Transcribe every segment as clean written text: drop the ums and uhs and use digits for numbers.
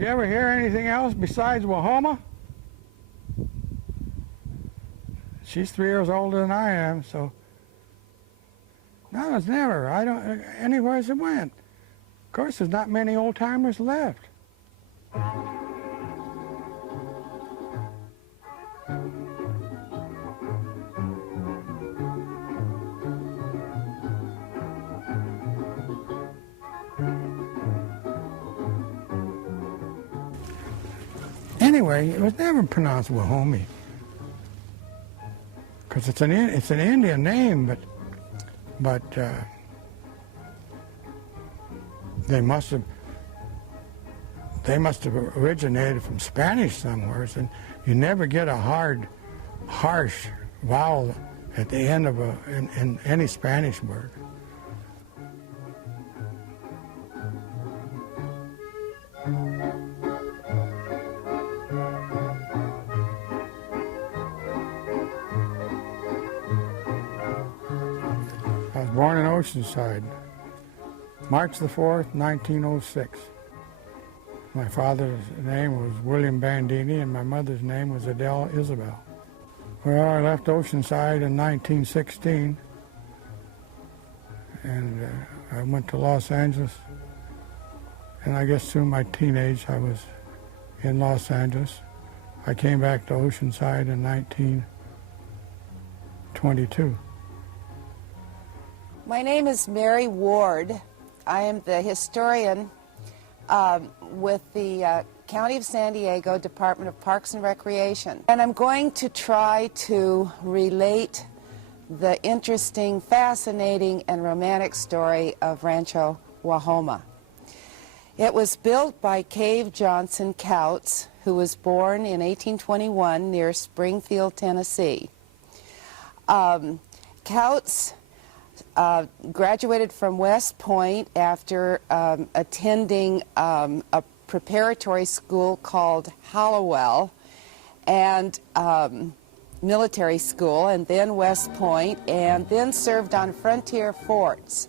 you ever hear anything else besides Guajome? She's 3 years older than I am, so. No, it's never. I don't, anywhere it went. Of course, there's not many old-timers left. Anyway, it was never pronounced Guajome, because it's an Indian name, but they must have originated from Spanish somewhere, and you never get a harsh vowel at the end of in any Spanish word. I was born in Oceanside, March the 4th, 1906. My father's name was William Bandini, and my mother's name was Adele Isabel. Well, I left Oceanside in 1916, and I went to Los Angeles, and I guess through my teenage I was in Los Angeles. I came back to Oceanside in 1922. My name is Mary Ward. I am the historian with the County of San Diego Department of Parks and Recreation. And I'm going to try to relate the interesting, fascinating, and romantic story of Rancho Guajome. It was built by Cave Johnson Couts, who was born in 1821 near Springfield, Tennessee. Couts graduated from West Point after attending a preparatory school called Hallowell and military school, and then West Point, and then served on frontier forts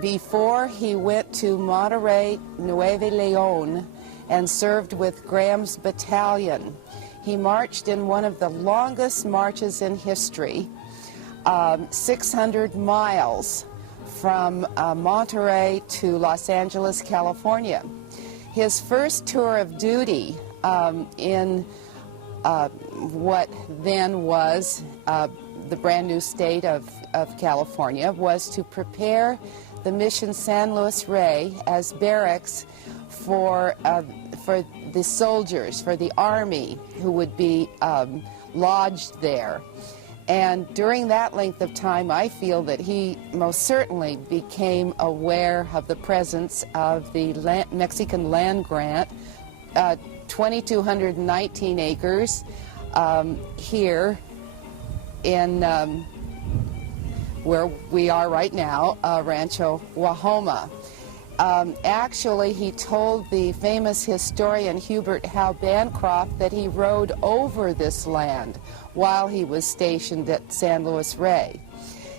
before he went to Monterrey, Nuevo Leon, and served with Graham's battalion. He marched in one of the longest marches in history, 600 miles from Monterey to Los Angeles, California. His first tour of duty in what then was the brand new state of California was to prepare the Mission San Luis Rey as barracks for the soldiers, for the army who would be lodged there. And during that length of time, I feel that he most certainly became aware of the presence of the Mexican land grant, 2,219 acres here in where we are right now, Rancho Guajome. Actually, he told the famous historian Hubert Howe Bancroft that he rode over this land while he was stationed at San Luis Rey.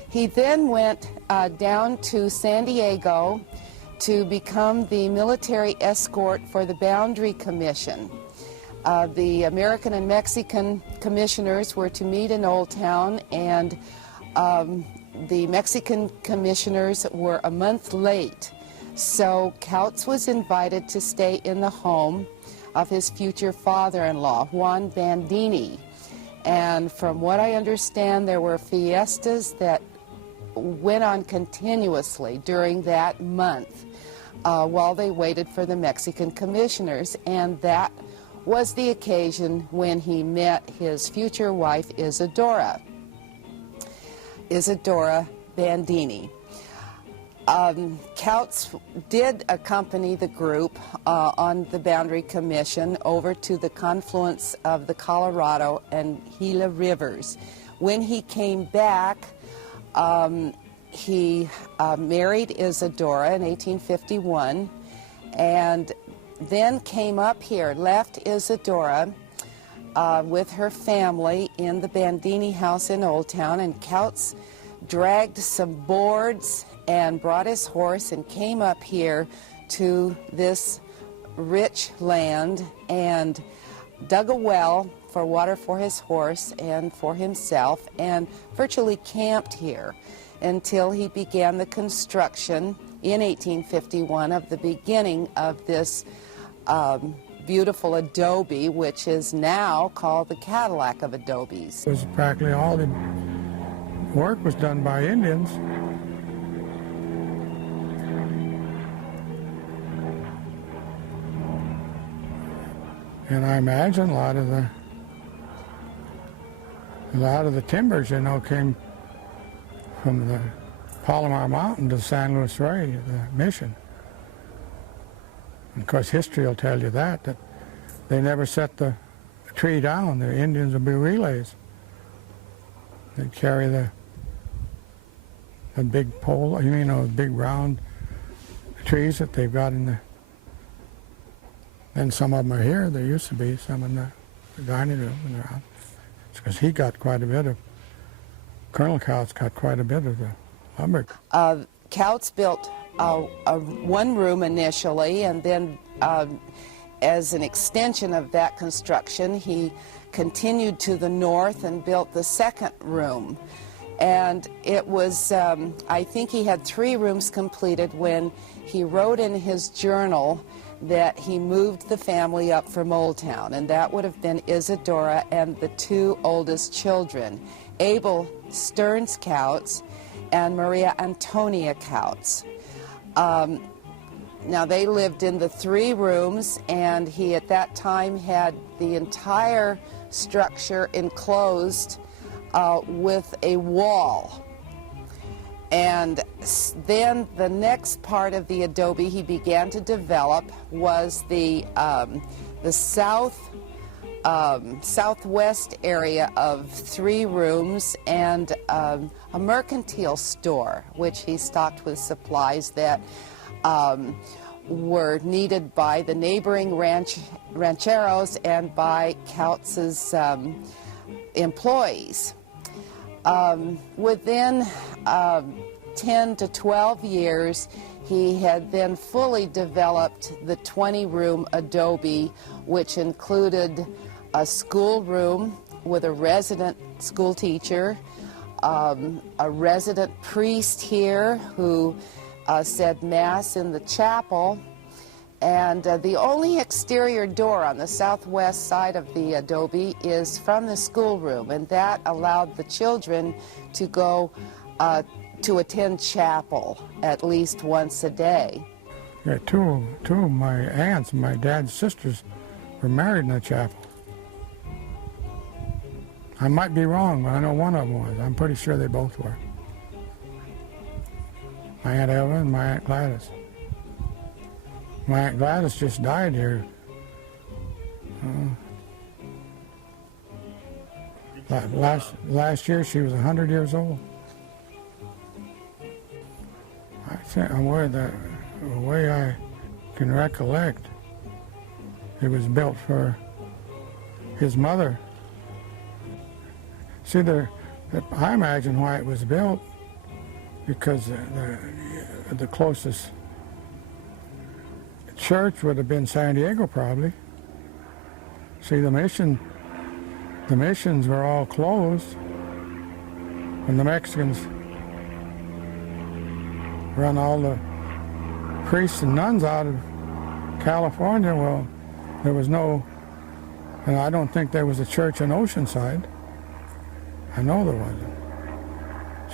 He then went down to San Diego to become the military escort for the Boundary Commission. The American and Mexican commissioners were to meet in Old Town, and the Mexican commissioners were a month late. So Couts was invited to stay in the home of his future father-in-law, Juan Bandini. And from what I understand, there were fiestas that went on continuously during that month while they waited for the Mexican commissioners. And that was the occasion when he met his future wife, Isadora Bandini. Couts did accompany the group on the Boundary Commission over to the confluence of the Colorado and Gila rivers. When he came back, he married Isadora in 1851, and then came up here, left Isadora with her family in the Bandini house in Old Town, and Couts dragged some boards and brought his horse and came up here to this rich land and dug a well for water for his horse and for himself, and virtually camped here until he began the construction in 1851 of the beginning of this beautiful adobe, which is now called the Cadillac of Adobes. It was practically all the work was done by Indians. And I imagine a lot of the timbers, you know, came from the Palomar Mountain to San Luis Rey, the mission. And of course, history will tell you that they never set the tree down. The Indians would be relays. They'd carry the big pole, you know, big round trees that they've got in the. And some of them are here. There used to be some in the dining room and around. It's because he got quite a bit of, Colonel KOCT got quite a bit of the lumber. KOCT built one room initially, and then as an extension of that construction, he continued to the north and built the second room. And it was, I think he had 3 rooms completed when he wrote in his journal that he moved the family up from Old Town, and that would have been Isadora and the 2 oldest children, Abel Stearns KOCT and Maria Antonia KOCT. Now they lived in the 3 rooms, and he at that time had the entire structure enclosed with a wall. And then the next part of the adobe he began to develop was the southwest area of 3 rooms and a mercantile store, which he stocked with supplies that were needed by the neighboring rancheros and by KOCT's employees. Within 10 to 12 years, he had then fully developed the 20-room adobe, which included a school room with a resident school teacher, a resident priest here who said Mass in the chapel, and the only exterior door on the southwest side of the adobe is from the schoolroom, and that allowed the children to go to attend chapel at least once a day. Yeah, two of my aunts, my dad's sisters, were married in the chapel. I might be wrong, but I know one of them was. I'm pretty sure they both were. My Aunt Eva and my Aunt Gladys. My Aunt Gladys just died here. Last year she was 100 years old. I think the way I can recollect, it was built for his mother. See, I imagine why it was built, because the closest church would have been San Diego, probably. See, the missions were all closed when the Mexicans run all the priests and nuns out of California. Well, there was no, and I don't think there was a church in Oceanside. I know there wasn't.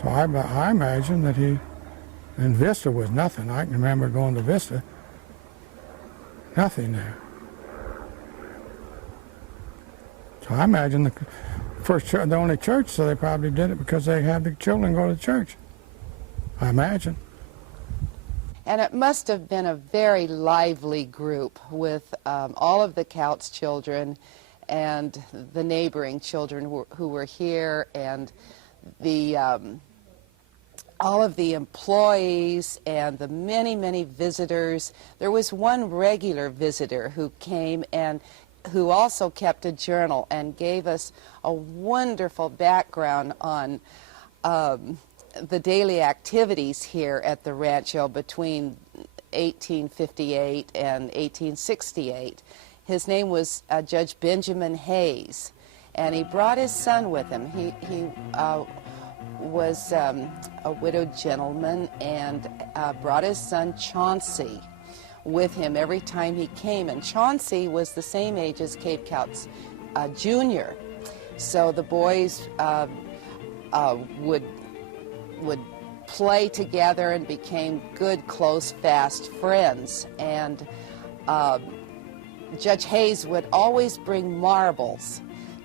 So I imagine that and Vista was nothing. I can remember going to Vista. Nothing there. So I imagine the only church, so they probably did it because they had the children go to church. I imagine. And it must have been a very lively group with all of the KOCT's children and the neighboring children who were here, and the all of the employees and the many, many visitors. There was one regular visitor who came and who also kept a journal and gave us a wonderful background on the daily activities here at the rancho between 1858 and 1868. His name was Judge Benjamin Hayes, and he brought his son with him. He was a widowed gentleman and brought his son Chauncey with him every time he came. And Chauncey was the same age as KOCT Jr. So the boys would play together and became good, close, fast friends. And Judge Hayes would always bring marbles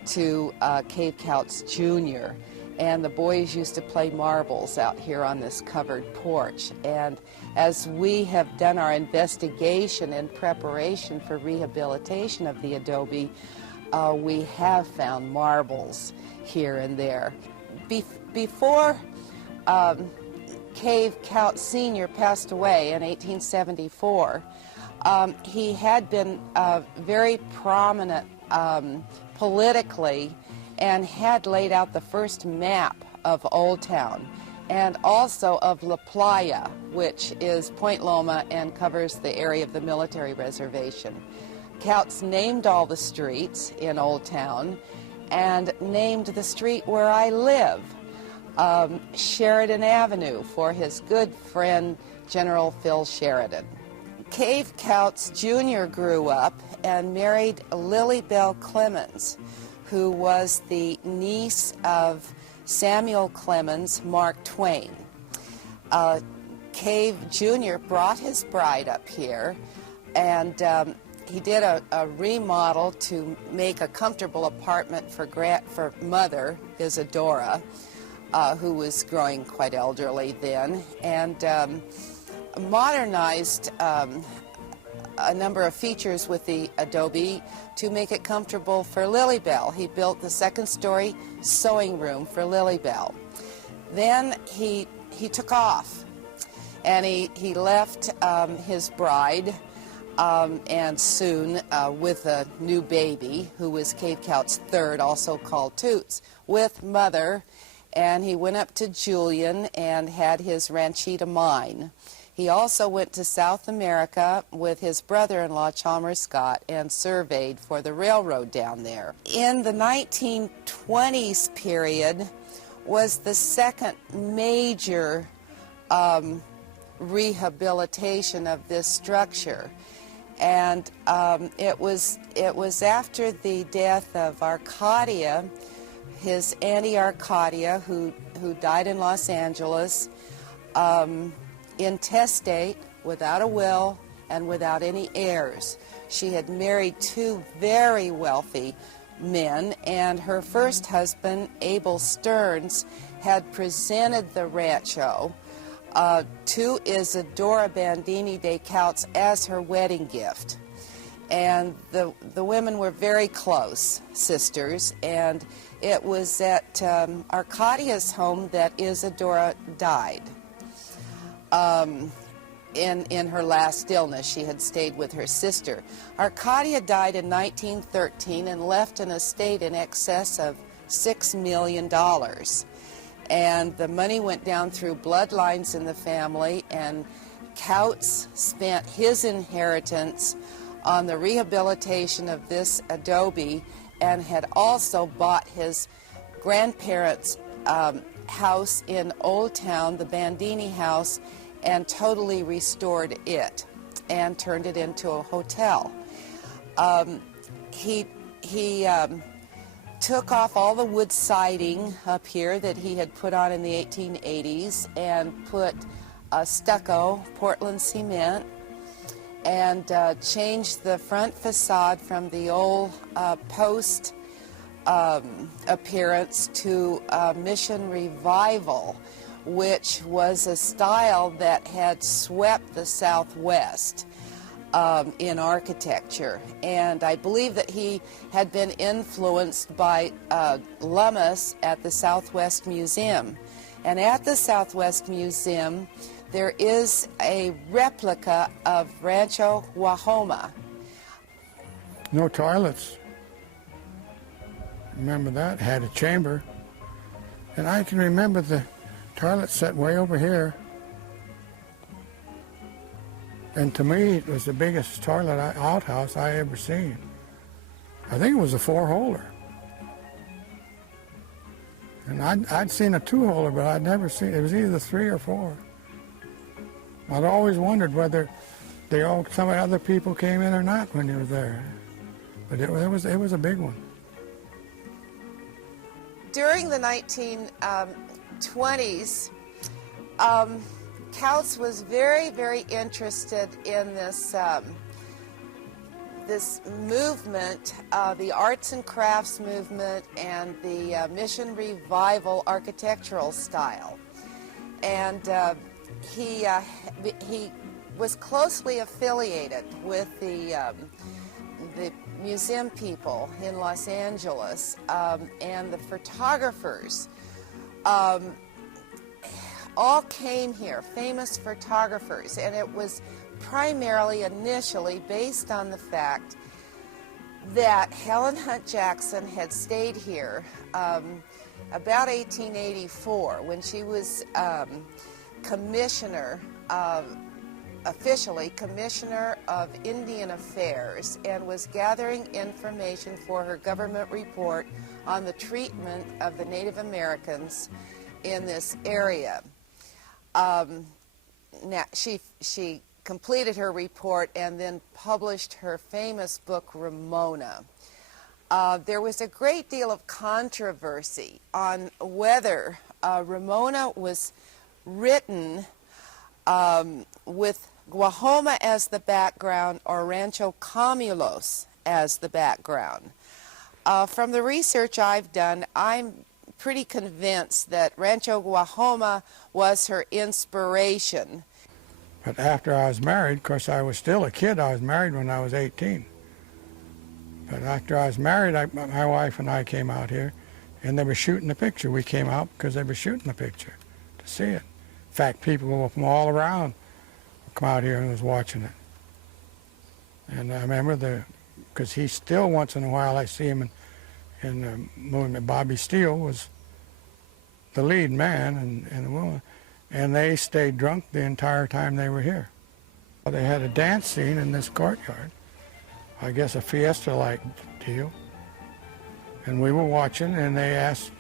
to KOCT Jr. And the boys used to play marbles out here on this covered porch. And as we have done our investigation in preparation for rehabilitation of the adobe, we have found marbles here and there. Before KOCT Sr. passed away in 1874, he had been very prominent politically and had laid out the first map of Old Town and also of La Playa, which is Point Loma and covers the area of the military reservation. KOCT's named all the streets in Old Town and named the street where I live, Sheridan Avenue, for his good friend General Phil Sheridan. KOCT Jr. grew up and married Lily Bell Clemens, who was the niece of Samuel Clemens, Mark Twain. Cave Jr. brought his bride up here, and he did a remodel to make a comfortable apartment for Mother, Isadora, who was growing quite elderly then, and modernized a number of features with the adobe to make it comfortable for Lily Bell. He built the second-story sewing room for Lily Bell. Then he took off, and he left his bride and soon with a new baby, who was KOCT's third, also called Toots, with Mother, and he went up to Julian and had his ranchita mine. He also went to South America with his brother-in-law, Chalmers Scott, and surveyed for the railroad down there. In the 1920s period was the second major rehabilitation of this structure. And it was after the death of Arcadia, his Auntie Arcadia, who died in Los Angeles, intestate, without a will and without any heirs. She had married two very wealthy men, and her first husband, Abel Stearns, had presented the rancho to Isadora Bandini de Couts as her wedding gift. And the women were very close sisters, and it was at Arcadia's home that Isadora died. In her last illness, she had stayed with her sister. Arcadia died in 1913 and left an estate in excess of $6 million. And the money went down through bloodlines in the family, and Couts spent his inheritance on the rehabilitation of this adobe, and had also bought his grandparents' house in Old Town, the Bandini house, and totally restored it and turned it into a hotel. He took off all the wood siding up here that he had put on in the 1880s and put stucco, Portland cement, and changed the front facade from the old post appearance to Mission Revival, which was a style that had swept the Southwest in architecture. And I believe that he had been influenced by Lummis at the Southwest Museum. And at the Southwest Museum, there is a replica of Rancho Guajome. No toilets. Remember that? Had a chamber. And I can remember the toilet set way over here. And to me, it was the biggest toilet outhouse I ever seen. I think it was a 4-holer. And I'd seen a 2-holer, but I'd never seen, it was either 3 or 4. I'd always wondered whether some other people came in or not when he was there. But it was a big one. During the 1920s, KOCT was very, very interested in this this movement, the arts and crafts movement, and the mission revival architectural style. And he was closely affiliated with the museum people in Los Angeles, and the photographers all came here, famous photographers, and it was primarily initially based on the fact that Helen Hunt Jackson had stayed here about 1884 when she was officially Commissioner of Indian Affairs, and was gathering information for her government report on the treatment of the Native Americans in this area. Now, she completed her report and then published her famous book, Ramona. There was a great deal of controversy on whether Ramona was written with Guajome as the background or Rancho Comulos as the background. From the research I've done, I'm pretty convinced that Rancho Guajome was her inspiration. But after I was married, of course I was still a kid, I was married when I was 18. But after I was married, my wife and I came out here, and they were shooting the picture. We came out because they were shooting the picture to see it. In fact, people from all around would come out here and was watching it. And I remember because he still, once in a while, I see him in the movement. Bobby Steele was the lead man and the woman. And they stayed drunk the entire time they were here. They had a dance scene in this courtyard, I guess a fiesta-like deal. And we were watching, and they asked,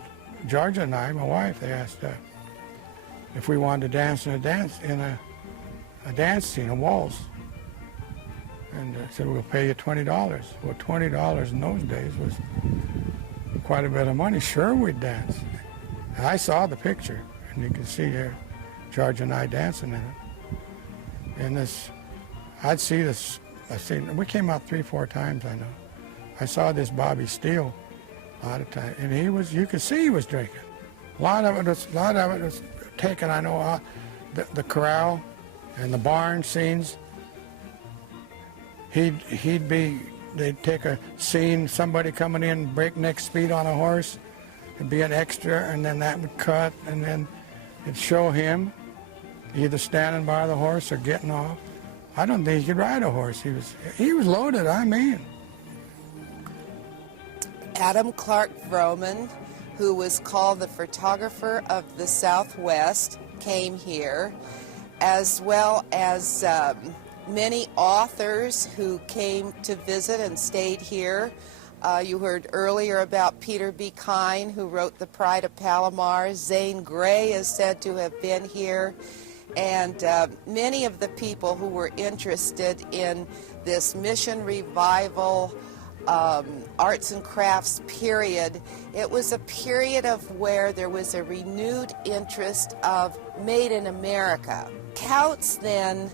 Georgia and I, my wife, they asked if we wanted to dance in a dance scene, a waltz. And I said, we'll pay you $20. Well, $20 in those days was quite a bit of money. Sure, we'd dance. And I saw the picture, and you can see here, George and I dancing in it. And we came out 3-4 times, I know. I saw this Bobby Steele a lot of times, and you could see he was drinking. A lot of it was taken, I know, the corral and the barn scenes. They'd take a scene, somebody coming in breakneck speed on a horse, it'd be an extra, and then that would cut, and then it'd show him either standing by the horse or getting off. I don't think he could ride a horse. He was loaded, I mean. Adam Clark Vroman, who was called the photographer of the Southwest, came here, as well as many authors who came to visit and stayed here. You heard earlier about Peter B. Kine, who wrote The Pride of Palomar. Zane Grey is said to have been here. And many of the people who were interested in this mission revival arts and crafts period, it was a period of where there was a renewed interest of Made in America. KOCT then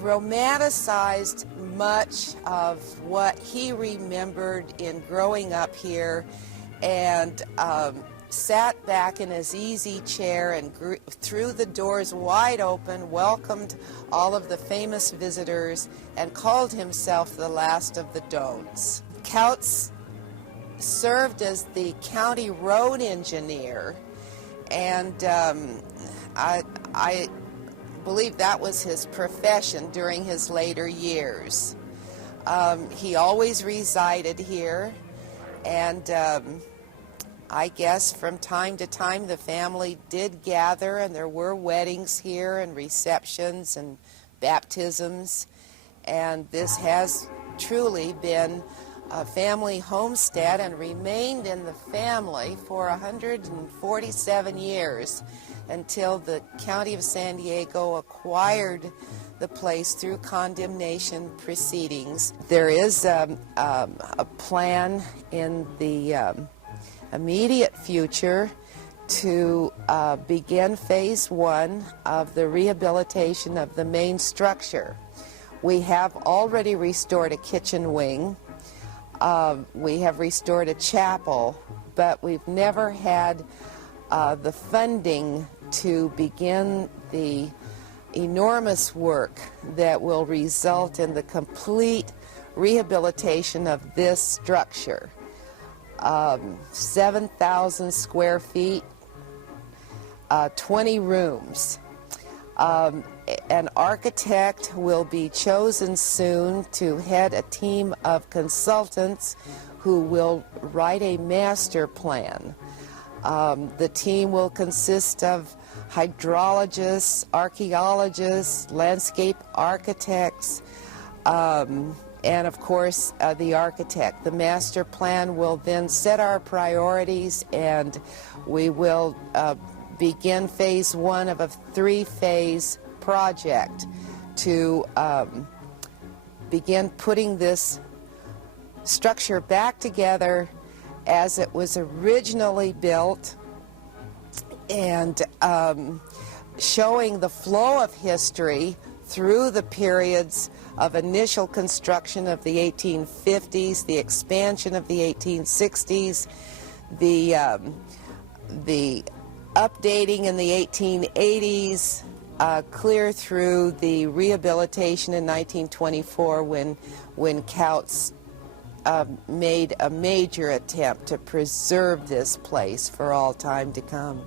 romanticized much of what he remembered in growing up here, and sat back in his easy chair and threw the doors wide open, welcomed all of the famous visitors, and called himself the last of the Dones. KOCT served as the county road engineer, and I believe that was his profession during his later years. He always resided here, and I guess from time to time the family did gather, and there were weddings here and receptions and baptisms, and this has truly been a family homestead and remained in the family for 147 years until the County of San Diego acquired the place through condemnation proceedings. There is a plan in the immediate future to begin phase 1 of the rehabilitation of the main structure. We have already restored a kitchen wing. We have restored a chapel, but we've never had the funding to begin the enormous work that will result in the complete rehabilitation of this structure. 7,000 square feet, 20 rooms. An architect will be chosen soon to head a team of consultants who will write a master plan. The team will consist of hydrologists, archaeologists, landscape architects, and of course the architect. The master plan will then set our priorities, and we will begin phase 1 of a 3-phase project to begin putting this structure back together as it was originally built, and showing the flow of history through the periods of initial construction of the 1850s, the expansion of the 1860s, the updating in the 1880s, clear through the rehabilitation in 1924 when KOCT made a major attempt to preserve this place for all time to come.